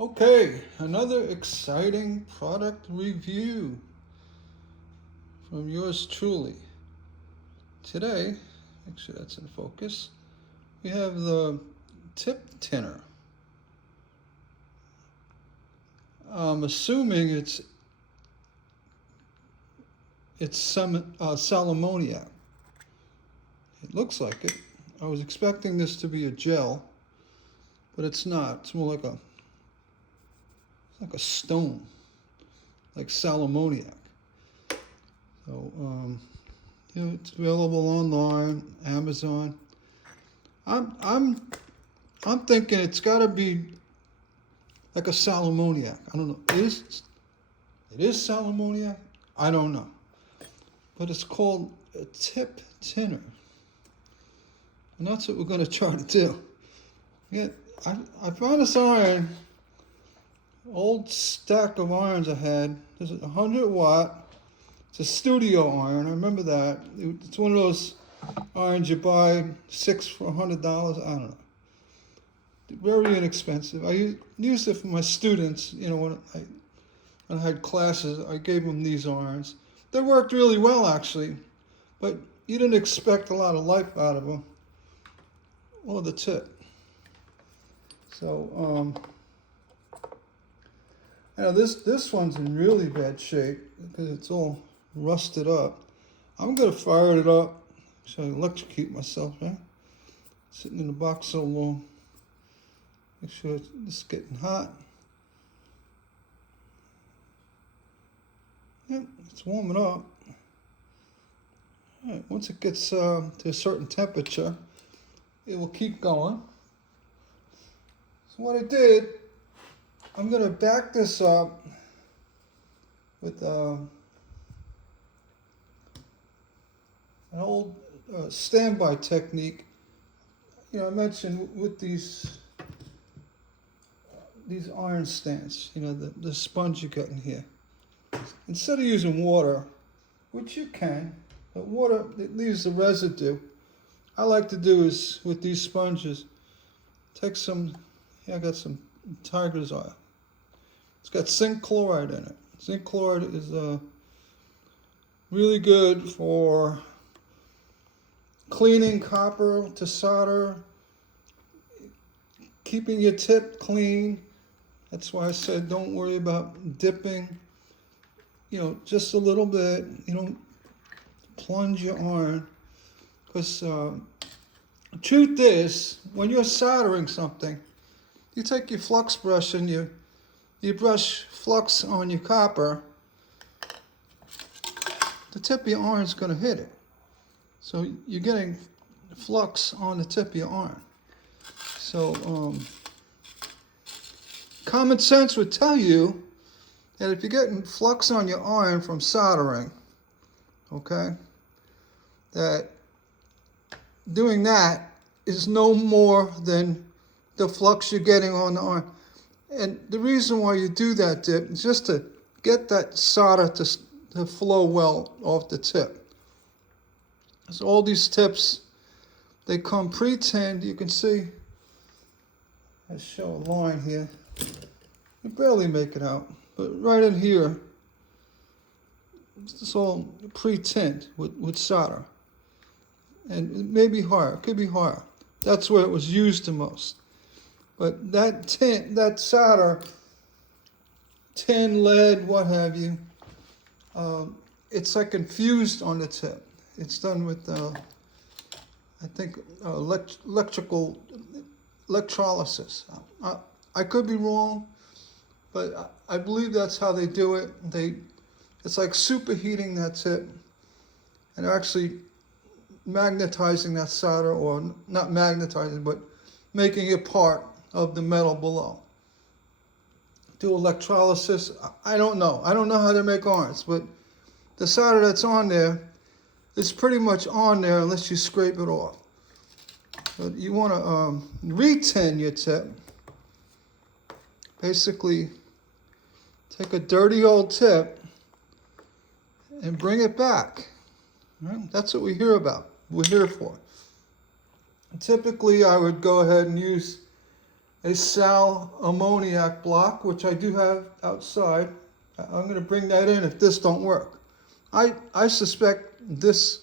Okay, another exciting product review from yours truly. Today, make sure that's in focus, we have the tip tinner. I'm assuming it's some salmoniac. It looks like it. I was expecting this to be a gel, but it's not. It's more like a stone, like salmoniac. So, it's available online, Amazon. I'm thinking it's got to be like a salmoniac. I don't know. It is salmoniac? I don't know. But it's called a tip tinner. And that's what we're going to try to do. Yeah, I found this iron, old stack of irons I had. This is 100 watt. It's a studio iron. I remember that. It's one of those irons you buy 6 for $100. I don't know. Very inexpensive. I used it for my students. You know, when I had classes, I gave them these irons. They worked really well, actually, but you didn't expect a lot of life out of them or the tip. So, now this one's in really bad shape because it's all rusted up. I'm gonna fire it up so I electrocute myself, right? Sitting in the box so long. Make sure it's getting hot. Yep, it's warming up. All right, once it gets to a certain temperature, it will keep going. So what I did, I'm gonna back this up with an old standby technique. You know, I mentioned with these iron stands, you know, the sponge you got in here. Instead of using water, which you can, but water, it leaves the residue. I like to do is, with these sponges, take some, I got some tiger's oil. It's got zinc chloride in it. Zinc chloride is really good for cleaning copper to solder, keeping your tip clean. That's why I said don't worry about dipping. You know, just a little bit. You don't plunge your iron. Because the truth is, when you're soldering something, you take your flux brush and you brush flux on your copper, the tip of your iron is going to hit it. So you're getting flux on the tip of your iron. So common sense would tell you that if you're getting flux on your iron from soldering, okay, that doing that is no more than the flux you're getting on the iron. And the reason why you do that dip is just to get that solder to flow well off the tip. So all these tips, they come pre-tinned. You can see, I show a line here. You barely make it out, but right in here, it's all pre-tinned with solder. And it may be higher, it could be higher. That's where it was used the most. But that solder, tin, lead, what have you, it's like infused on the tip. It's done with, I think, electrolysis. I could be wrong, but I believe that's how they do it. It's like superheating that tip, and they're actually magnetizing that solder, or not magnetizing, but making it part of the metal below. Do electrolysis? I don't know. I don't know how they make irons, but the solder that's on there is pretty much on there unless you scrape it off. But you want to re-tin your tip. Basically, take a dirty old tip and bring it back. Right? That's what we're here for. And typically, I would go ahead and use a sal ammoniac block, which I do have outside. I'm going to bring that in if this don't work. I suspect this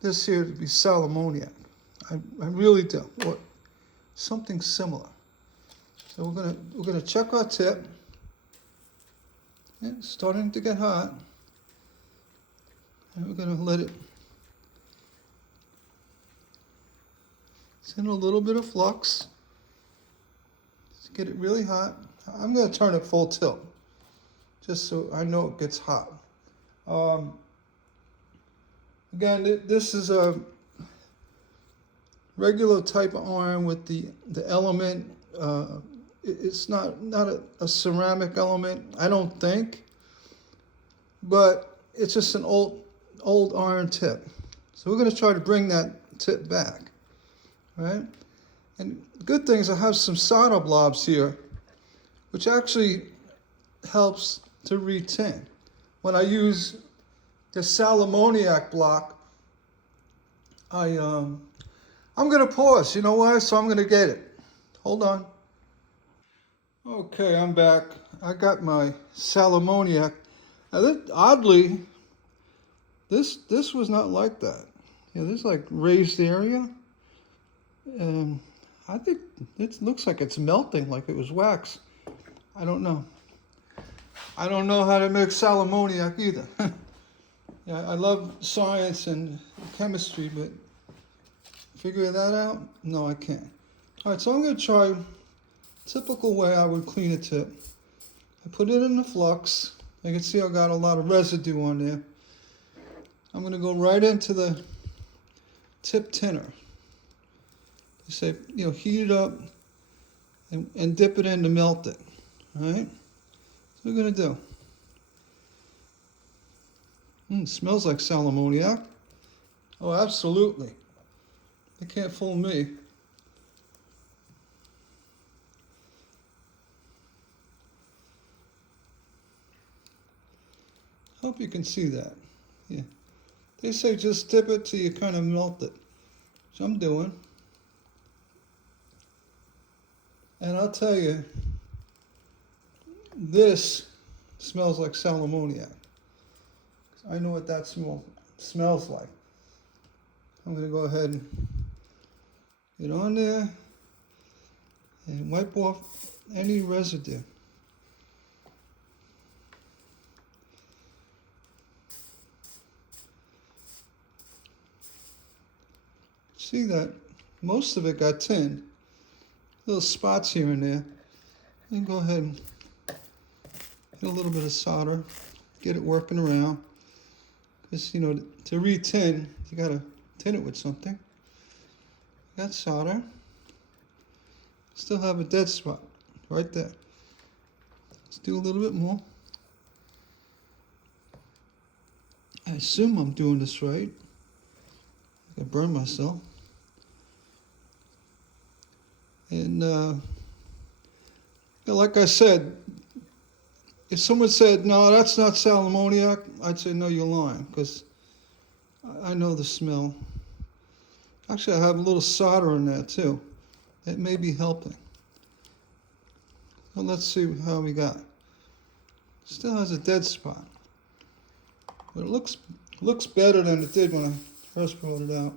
here to be sal ammoniac. I really do. Or something similar. So we're gonna check our tip. It's starting to get hot. And we're gonna let it. It's in a little bit of flux. Let's get it really hot. I'm gonna turn it full tilt, just so I know it gets hot. Again, this is a regular type of iron with the element. It's not a ceramic element, I don't think, but it's just an old iron tip. So we're going to try to bring that tip back, right? And the good thing is I have some solder blobs here, which actually helps to retin. When I use the sal ammoniac block, I'm going to pause. You know why? So I'm going to get it. Hold on. Okay, I'm back. I got my sal ammoniac. Now, oddly, this was not like that. This like raised area, and I think it looks like it's melting, like it was wax. I don't know. I don't know how to make sal ammoniac either. Yeah, I love science and chemistry, but figure that out? No, I can't. All right, so I'm going to try typical way I would clean a tip. I put it in the flux. You can see I got a lot of residue on there. I'm going to go right into the tip tinner. You say, heat it up and dip it in to melt it. All right? That's what we're going to do. It smells like sal ammoniac. Oh, absolutely. They can't fool me. Hope you can see that. Yeah. They say just dip it till you kind of melt it. So I'm doing. And I'll tell you, this smells like sal ammoniac. I know what that smells like. I'm going to go ahead and get on there and wipe off any residue. See that most of it got tinned. Little spots here and there. And go ahead and get a little bit of solder, get it working around. Because, to re-tin, you got to tin it with something. Got solder. Still have a dead spot right there. Let's do a little bit more. I assume I'm doing this right. I burn myself. And like I said, if someone said, no, that's not sal ammoniac, I'd say, no, you're lying, because I know the smell. Actually, I have a little solder in there, too. It may be helping. Well, let's see how we got. Still has a dead spot. But it looks better than it did when I first brought it out.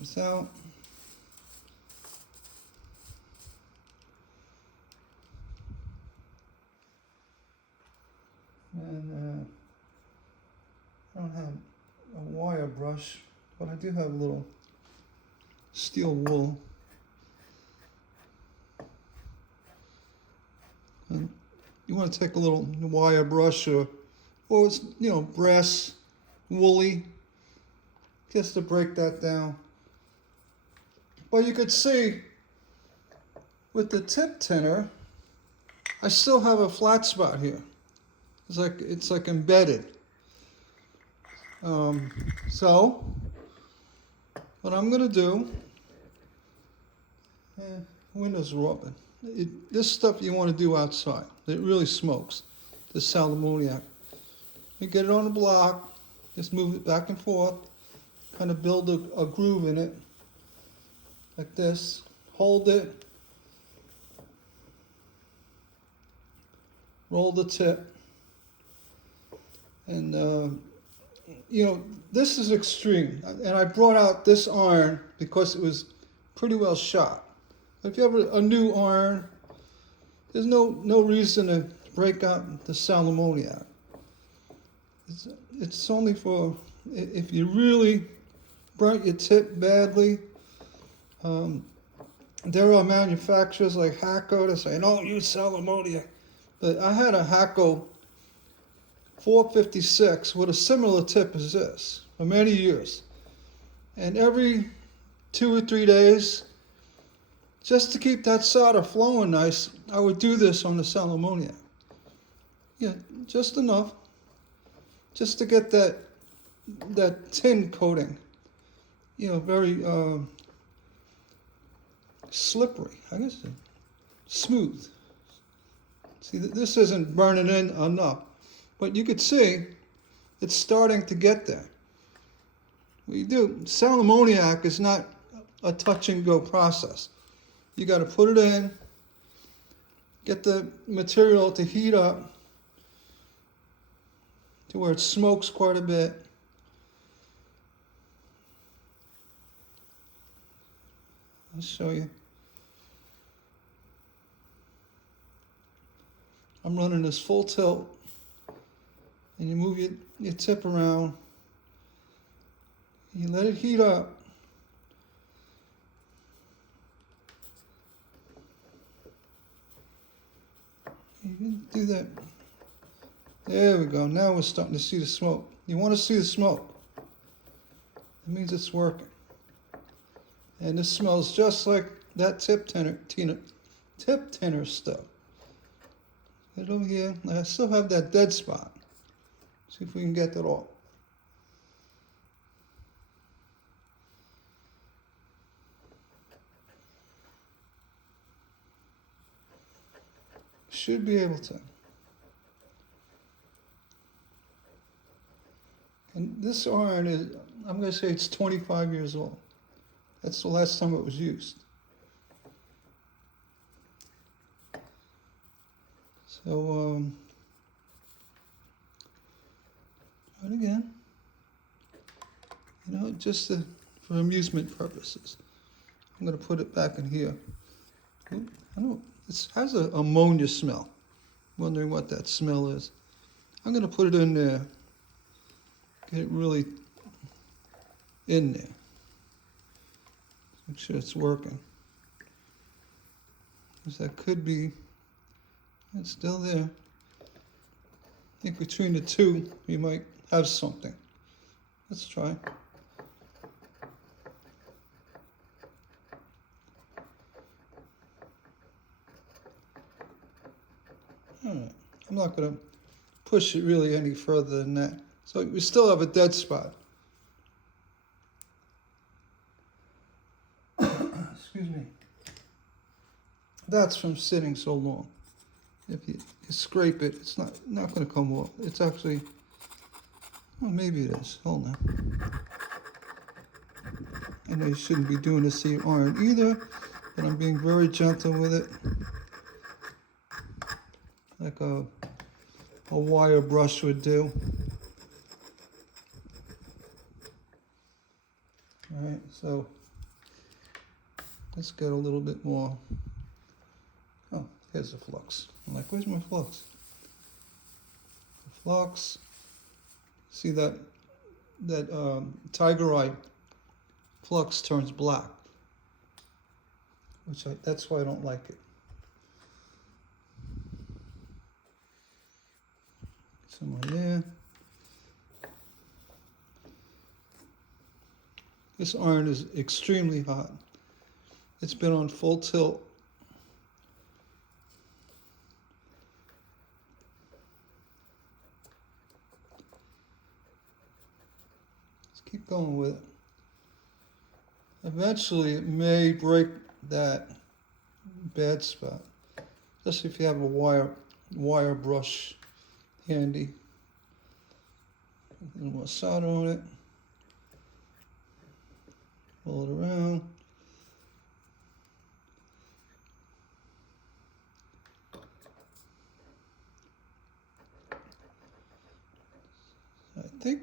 It's out. And I don't have a wire brush, but I do have a little steel wool. And you want to take a little wire brush or it's, brass, woolly, just to break that down. But you could see with the tip tinner, I still have a flat spot here. It's like embedded. So what I'm gonna do, windows are open. This stuff you want to do outside. It really smokes. This sal ammoniac. You get it on a block, just move it back and forth, kind of build a groove in it, like this. Hold it, roll the tip, and you know, this is extreme. And I brought out this iron because it was pretty well shot. If you have a new iron, there's no reason to break out the ammoniac. It's only for if you really burnt your tip badly. There are manufacturers like Hacko that say, don't use ammoniac. But I had a Hacko 456 with a similar tip as this for many years. And every 2 or 3 days, just to keep that solder flowing nice, I would do this on the ammoniac. Yeah, just enough. Just to get that tin coating, you know, very slippery, I guess, smooth. See, this isn't burning in enough, but you could see it's starting to get there. What you do, ammoniac is not a touch and go process. You got to put it in, get the material to heat up to where it smokes quite a bit. I'll show you. I'm running this full tilt, and you move your tip around. You let it heat up. You can do that. There we go. Now we're starting to see the smoke. You want to see the smoke. That means it's working. And this smells just like that tip tinner stuff. Get over here. I still have that dead spot. See if we can get that off. Should be able to. And this iron is, I'm going to say it's 25 years old. That's the last time it was used. So, try it again. You know, just for amusement purposes. I'm going to put it back in here. I know it has an ammonia smell. Wondering what that smell is. I'm going to put it in there. Get it really in there. Make sure it's working. Because that could be, it's still there. I think between the two, we might have something. Let's try. All right. I'm not going to push it really any further than that. So we still have a dead spot. Excuse me. That's from sitting so long. If you scrape it, it's not going to come off. It's actually, well, maybe it is. Hold on. I know you shouldn't be doing this to your iron either, but I'm being very gentle with it. Like a wire brush would do. All right, so let's get a little bit more. Oh, here's the flux. I'm like, where's my flux? The flux. See that tiger eye flux turns black, that's why I don't like it. Somewhere there. This iron is extremely hot. It's been on full tilt. Let's keep going with it. Eventually it may break that bad spot. Especially if you have a wire brush handy. A little more solder on it. Roll it around. think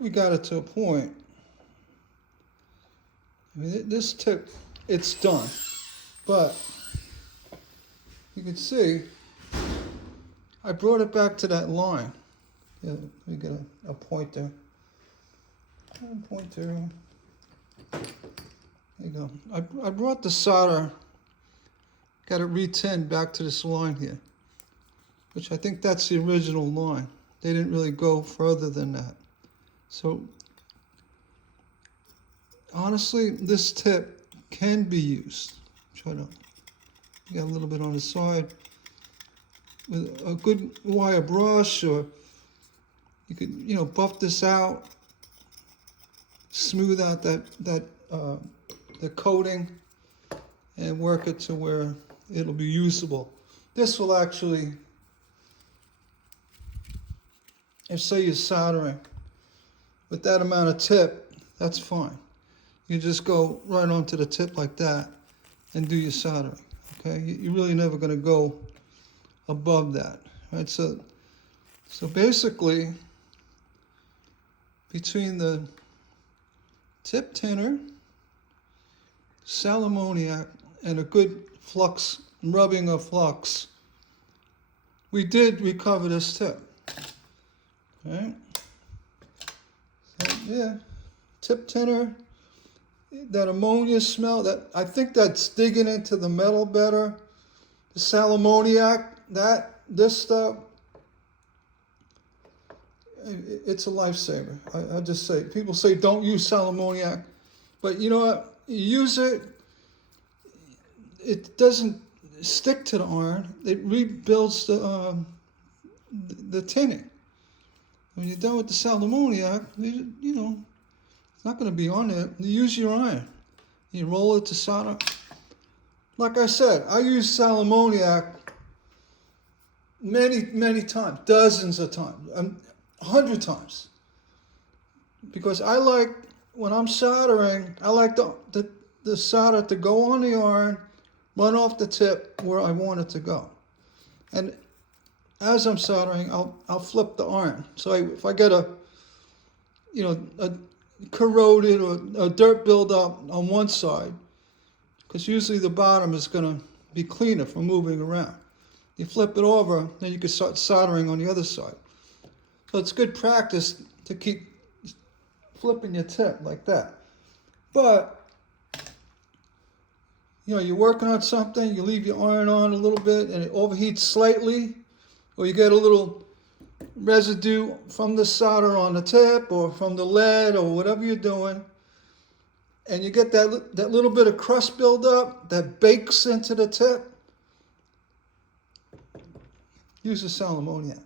we got it to a point. I mean, this tip, it's done, but you can see I brought it back to that line. Yeah, let me get a pointer. A pointer. There you go. I brought the solder, got it re-tinned back to this line here, which I think that's the original line. They didn't really go further than that. So honestly, this tip can be used. Try to get a little bit on the side with a good wire brush, or you could, you know, buff this out, smooth out the coating, and work it to where it'll be usable. This will actually, if say you're soldering with that amount of tip, that's fine. You just go right onto the tip like that and do your soldering. Okay, you're really never going to go above that, right? So basically, between the tip tinner, sal ammoniac, and a good flux, rubbing of flux, we did recover this tip. Right? So, yeah, tip tinner, that ammonia smell, that I think that's digging into the metal better. The sal ammoniac, this stuff, it's a lifesaver. I just say, people say don't use sal ammoniac, but you know what? You use it, it doesn't stick to the iron. It rebuilds the tinning. When you're done with the sal ammoniac, you know, it's not going to be on there. You use your iron. You roll it to solder. Like I said, I use sal ammoniac many times, dozens of times, 100 times. Because I like, when I'm soldering, I like the solder to go on the iron, run off the tip where I want it to go. And as I'm soldering, I'll flip the iron. So if I get a corroded or a dirt buildup on one side, because usually the bottom is going to be cleaner from moving around. You flip it over, then you can start soldering on the other side. So it's good practice to keep flipping your tip like that. But, you know, you're working on something, you leave your iron on a little bit and it overheats slightly, or you get a little residue from the solder on the tip or from the lead or whatever you're doing, and you get that little bit of crust buildup that bakes into the tip, use the sal ammoniac.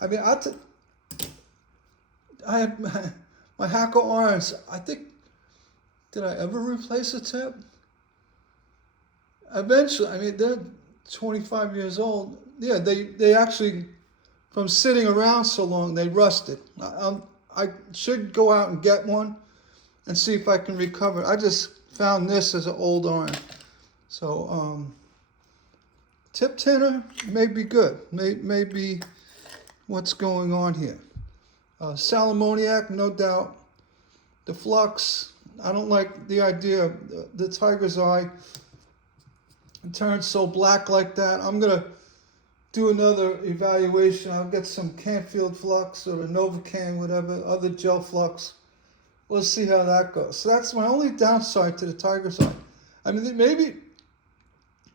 I mean, I had my Hacker irons, I think, did I ever replace a tip? Eventually, I mean, they're 25 years old. Yeah, they actually, from sitting around so long, they rusted. I should go out and get one and see if I can recover. I just found this as an old iron. So, tip tinner may be good. May be what's going on here. Sal ammoniac, no doubt. The flux, I don't like the idea of the tiger's eye. It turns so black like that. I'm going to do another evaluation. I'll get some Canfield flux or the Novocan, whatever, other gel flux. We'll see how that goes. So that's my only downside to the tiger's eye. I mean, maybe,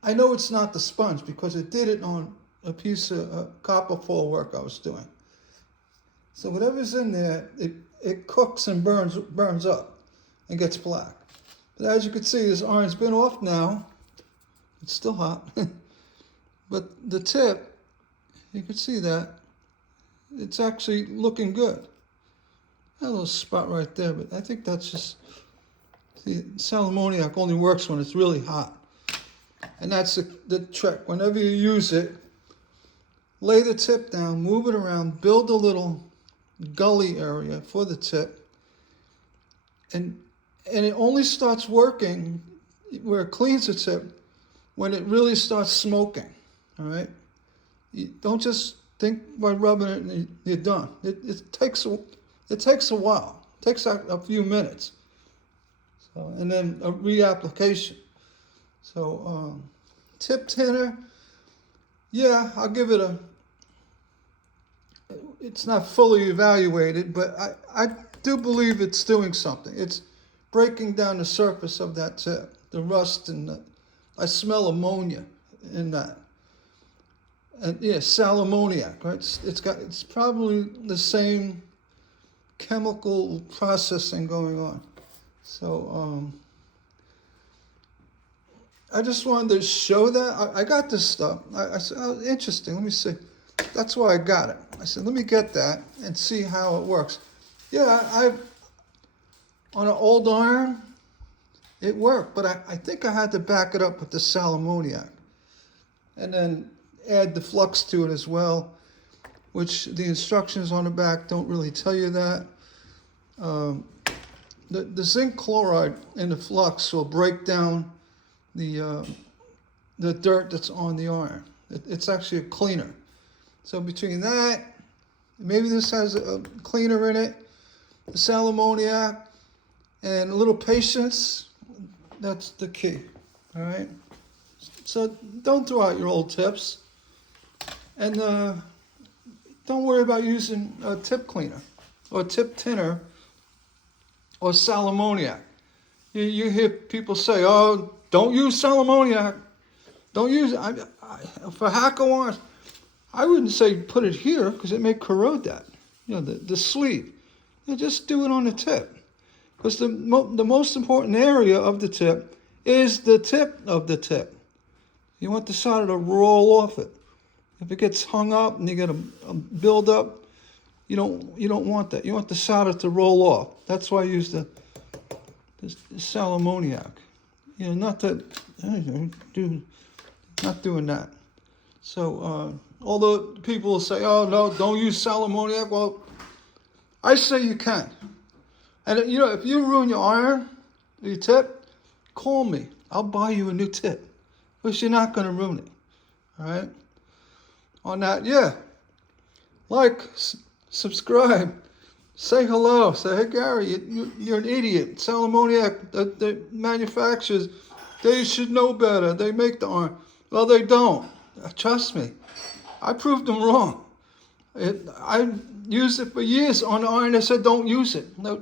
I know it's not the sponge because it did it on a piece of copper foil work I was doing. So whatever's in there, it cooks and burns up and gets black. But as you can see, this iron's been off now. It's still hot. But the tip, you can see that, it's actually looking good. A little spot right there, but I think that's just, see, sal ammoniac only works when it's really hot. And that's the trick. Whenever you use it, lay the tip down, move it around, build a little gully area for the tip. And it only starts working where it cleans the tip when it really starts smoking, all right? You don't just think by rubbing it and you're done. It takes a while. It takes a few minutes. So, and then a reapplication. So tip tinner, yeah, I'll give it a. It's not fully evaluated, but I do believe it's doing something. It's breaking down the surface of that tip, the rust I smell ammonia in that. And yeah, ammoniac, right? It's probably the same chemical processing going on. So I just wanted to show that. I got this stuff. I said, oh, interesting. Let me see. That's why I got it. I said, let me get that and see how it works. Yeah, on an old iron, it worked, but I think I had to back it up with the ammoniac. And then add the flux to it as well, which the instructions on the back don't really tell you that. The zinc chloride in the flux will break down the dirt that's on the iron. It's actually a cleaner. So between that, maybe this has a cleaner in it, the ammoniac, and a little patience, that's the key, all right? So don't throw out your old tips, and don't worry about using a tip cleaner or tip tinner or ammoniac. You hear people say, oh, don't use ammoniac. Don't use it. For hacker irons, I wouldn't say put it here because it may corrode that, the sleeve. Just do it on the tip. Because the most important area of the tip is the tip of the tip. You want the solder to roll off it. If it gets hung up and you get a build up, you don't want that. You want the solder to roll off. That's why I use the ammoniac. Not doing that. So although people will say, oh no, don't use ammoniac. Well, I say you can. And if you ruin your iron, your tip, call me. I'll buy you a new tip. Because you're not going to ruin it. All right? On that, yeah. Like, subscribe, say hello. Say, hey, Gary, you're an idiot. Ammoniac, the manufacturers, they should know better. They make the iron. Well, they don't. Trust me. I proved them wrong. I used it for years on the iron. They said, don't use it. No,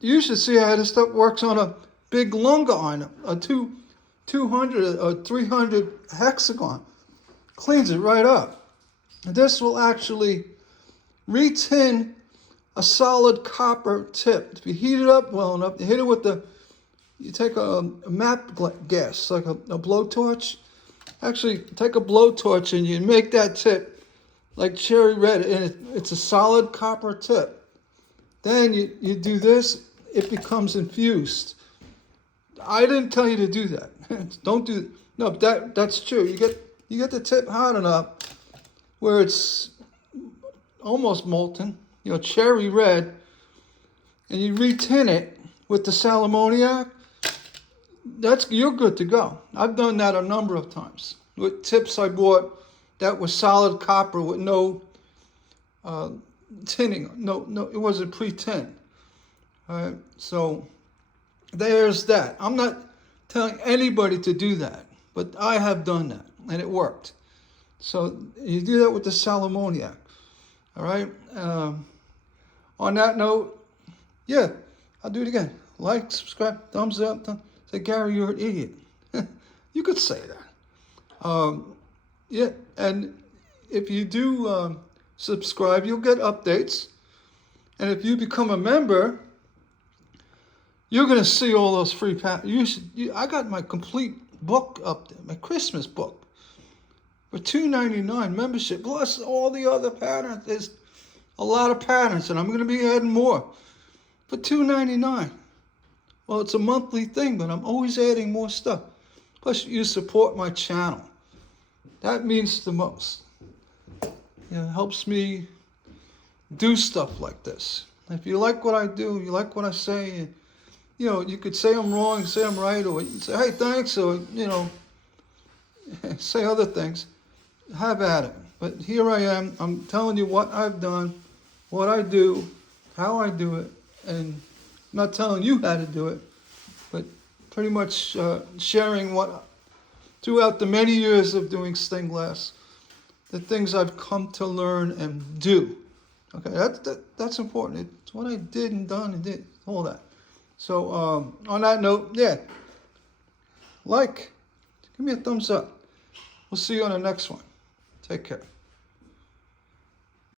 you should see how this stuff works on a big Lunga iron, a 200 or 300 hexagon. Cleans it right up. This will actually retin a solid copper tip. If you heat it up well enough, you hit it with you take a map gas, like a blowtorch. Actually, take a blowtorch and you make that tip like cherry red, and it's a solid copper tip. Then you do this, it becomes infused. I didn't tell you to do that. Don't do no. That's true. You get the tip hot enough where it's almost molten, cherry red, and you retin it with the ammoniac. You're good to go. I've done that a number of times with tips I bought that was solid copper with no tinning. No, it wasn't pre-tin. All right, so there's that. I'm not telling anybody to do that, but I have done that, and it worked. So you do that with the ammoniac. All right. On that note, yeah, I'll do it again. Like, subscribe, thumbs up. Say, Gary, you're an idiot. You could say that. Yeah, and if you do subscribe, you'll get updates. And if you become a member, you're going to see all those free patterns. I got my complete book up there, my Christmas book. For $2.99 membership, plus all the other patterns. There's a lot of patterns, and I'm going to be adding more. For $2.99. Well, it's a monthly thing, but I'm always adding more stuff. Plus, you support my channel. That means the most. It helps me do stuff like this. If you like what I do, you like what I say, you could say I'm wrong, say I'm right, or you say, hey, thanks, or, say other things. have at it. But here I am. I'm telling you what I've done, what I do, how I do it, and I'm not telling you how to do it, but pretty much sharing what, throughout the many years of doing stained glass, the things I've come to learn and do. Okay, that's important. It's what I did and done and did, all that. So on that note, yeah, give me a thumbs up. We'll see you on the next one. Take care.